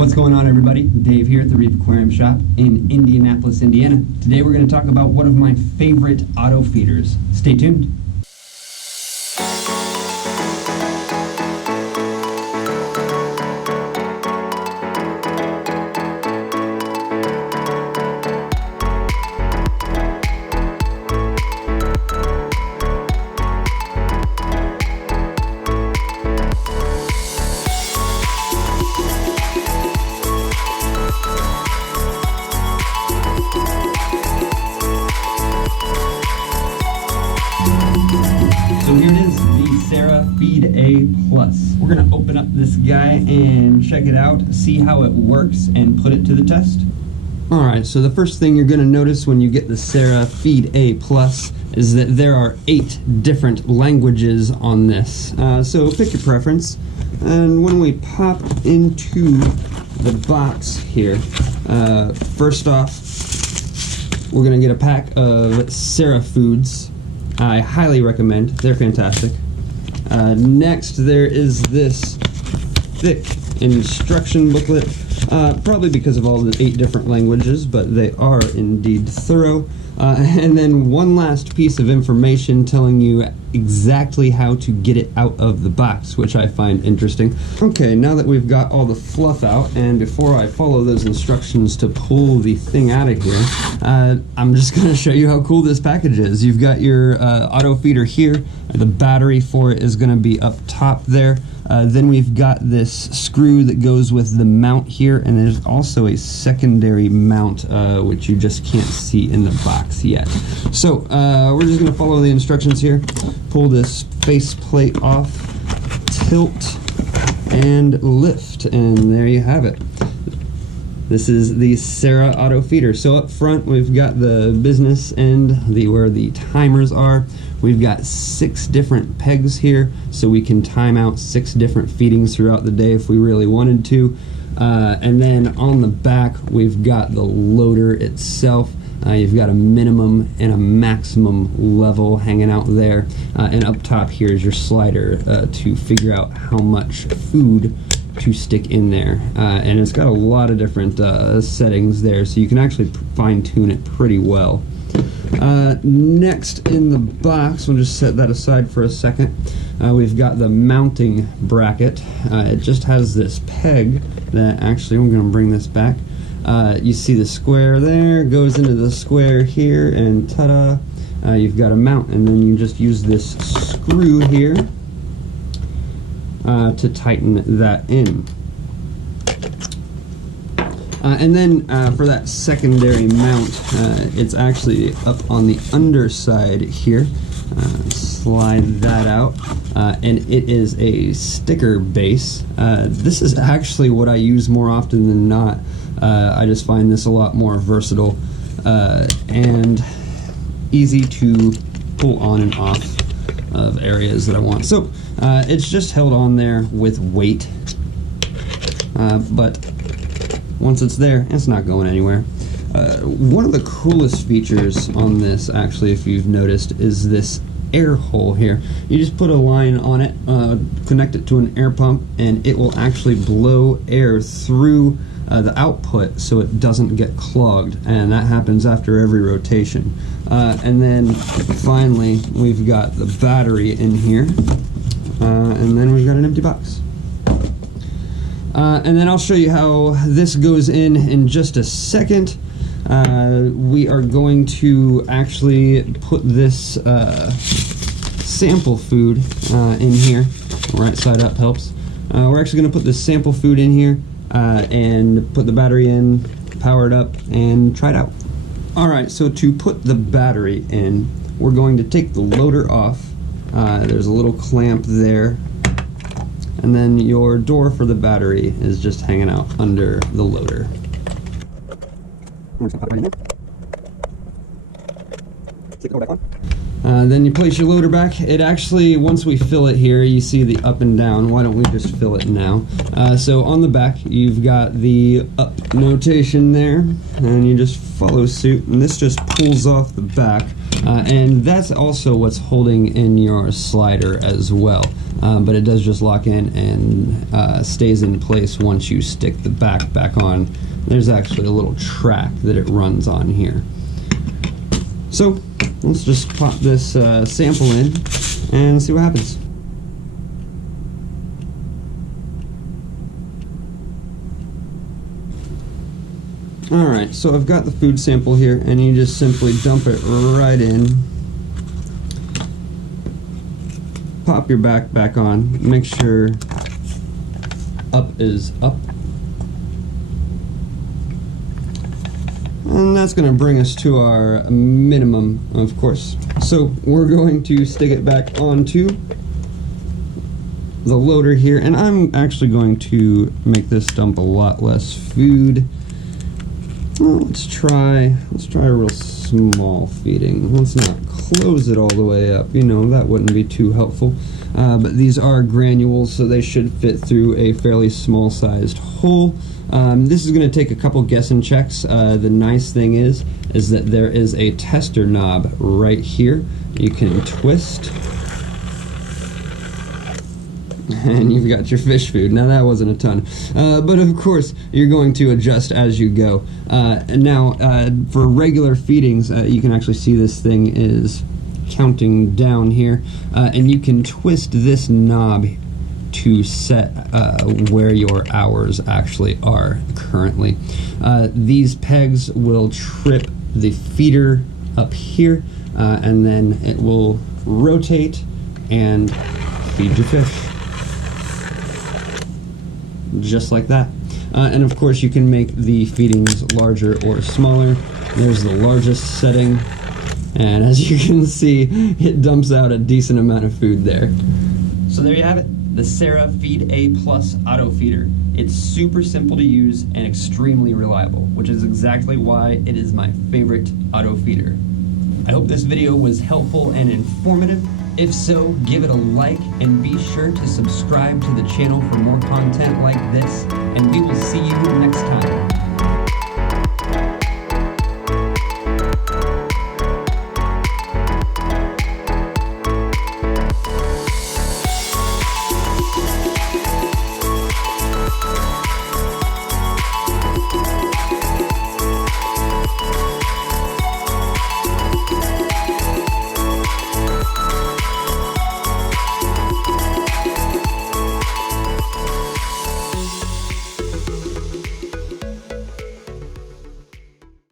What's going on, everybody? Dave here at the Reef Aquarium shop in Indianapolis, Indiana. Today we're going to talk about one of my favorite auto feeders. Stay tuned. So here it is, the Sarah Feed A Plus. We're going to open up this guy and check it out, see how it works, and put it to the test. Alright, so the first thing you're going to notice when you get the Sarah Feed A Plus is that there are 8 different languages on this. So pick your preference. And when we pop into the box here, first off, we're going to get a pack of Sarah Foods. I highly recommend. They're fantastic. Next, there is this thick instruction booklet, probably because of all the 8 different languages, but they are indeed thorough. And then one last piece of information telling you exactly how to get it out of the box, which I find interesting. Okay, now that we've got all the fluff out, and before I follow those instructions to pull the thing out of here, I'm just going to show you how cool this package is. You've got your auto feeder here. The battery for it is going to be up top there. Then we've got this screw that goes with the mount here, and there's also a secondary mount which you just can't see in the box yet. So we're just going to follow the instructions here. Pull this face plate off, tilt, and lift, and there you have it. This is the Sarah auto feeder. So up front we've got the business end, where the timers are. We've got 6 different pegs here, so we can time out 6 different feedings throughout the day if we really wanted to. And then on the back, we've got the loader itself. You've got a minimum and a maximum level hanging out there. And up top here is your slider to figure out how much food to stick in there. And it's got a lot of different settings there, so you can actually fine-tune it pretty well. Next in the box, we'll just set that aside for a second. We've got the mounting bracket. It just has this peg that actually, I'm going to bring this back. You see the square there, goes into the square here, and ta-da, you've got a mount, and then you just use this screw here to tighten that in. And then for that secondary mount, it's actually up on the underside here. Slide that out, and it is a sticker base. This is actually what I use more often than not. I just find this a lot more versatile and easy to pull on and off of areas that I want. So it's just held on there with weight, but once it's there, it's not going anywhere. One of the coolest features on this, actually, if you've noticed, is this air hole here. You just put a line on it, connect it to an air pump, and it will actually blow air through the output so it doesn't get clogged, and that happens after every rotation. And then finally, we've got the battery in here, and then we've got an empty box. And then I'll show you how this goes in just a second. We are going to actually put this sample food in here. Right side up helps. We're actually going to put this sample food in here and put the battery in, power it up, and try it out. Alright, so to put the battery in, we're going to take the loader off. There's a little clamp there. And then your door for the battery is just hanging out under the loader. I'm just gonna pop it right in there. Stick the door back on. Then you place your loader back. It actually, once we fill it here, you see the up and down. Why don't we just fill it now? So on the back, you've got the up notation there, and you just follow suit, and this just pulls off the back. And that's also what's holding in your slider as well. but it does just lock in and stays in place once you stick the back on. There's actually a little track that it runs on here. So let's just pop this sample in and see what happens. Alright, so I've got the food sample here, and you just simply dump it right in. Pop your back on. Make sure up is up. And that's going to bring us to our minimum, of course. So we're going to stick it back onto the loader here, and I'm actually going to make this dump a lot less food. Well, let's try a real small feeding. Let's not close it all the way up. You know, that wouldn't be too helpful. But these are granules, so they should fit through a fairly small-sized hole. This is going to take a couple guessing checks. The nice thing is that there is a tester knob right here. You can twist, and you've got your fish food. Now that wasn't a ton, but of course you're going to adjust as you go. And now for regular feedings, you can actually see this thing is counting down here, and you can twist this knob to set where your hours actually are currently. These pegs will trip the feeder up here, and then it will rotate and feed your fish. Just like that. And of course you can make the feedings larger or smaller. There's the largest setting, and as you can see, it dumps out a decent amount of food there. So there you have it, the Sarah Feed A Plus auto feeder. It's super simple to use and extremely reliable, which is exactly why it is my favorite auto feeder. I hope this video was helpful and informative. If so, give it a like and be sure to subscribe to the channel for more content like this, and we will see you next time.